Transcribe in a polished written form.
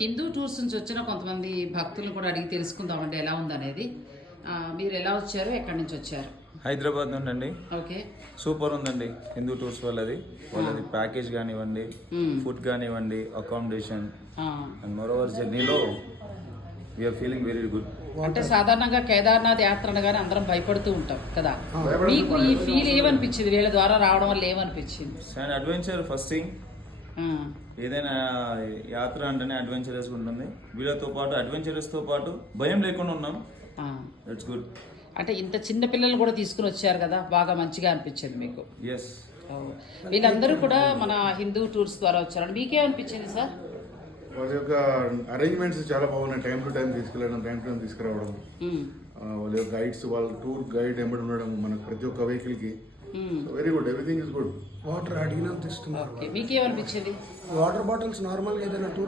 Hindu tours నుంచి వచ్చిన కొంతమంది భక్తులను కూడా అడిగి తెలుసుకుందామండి ఎలా ఉందనేది. మీరు ఎలా వచ్చారు, ఎక్కడి నుంచి వచ్చారు? హైదరాబాద్ నుండి అండి. ఓకే, సూపర్ ఉందండి హిందూ టూర్స్ వాళ్ళది ప్యాకేజ్ కానివ్వండి, ఫుడ్ కానివ్వండి, అకామిడేషన్ అండ్ మోరోవర్ జర్నీలో వీఆర్ ఫీలింగ్ వెరీ గుడ్. అంటే సాధారణంగా కేదార్నాథ్ యాత్ర అనగానే అందరం భయపడుతూ ఉంటాం కదా, మీకు ఈ ఫీల్ ఏమనిపించింది? వీళ్ళ ద్వారా రావడం వల్ల ఏమనిపించింది? And adventure first thing. ఏదైనా యాత్ర అంటేనే అడ్వెంచరస్ ఉంటుంది. వీళ్ళతో పాటు అడ్వెంచరస్తో పాటు భయం లేకుండా ఉన్నాం. That's good. అంటే ఇంత చిన్న పిల్లలు కూడా తీసుకుని వచ్చారు కదా, బాగా మంచిగా అనిపించింది మీకు? ఎస్. వీళ్ళందరూ కూడా మన హిందూ టూర్స్ ద్వారా వచ్చారు. మీకే అనిపించింది సార్? వాళ్ళ యొక్క అరేంజ్మెంట్స్ చాలా బాగున్నాయి. టైం టు టైం తీసుకెళ్ళడం, టైం టు టైం తీసుకురావడం, వాళ్ళ యొక్క గైడ్స్, వాళ్ళ టూర్ గైడ్ ఎంబడి ఉండడం మనకు ప్రతి ఒక్క వెహికల్ కి very good. Everything is good. Water అడిగినంత ఇస్తున్నారు. మీకేమనిపించింది? వాటర్ బాటిల్స్ నార్మల్గా ఏదైనా టూర్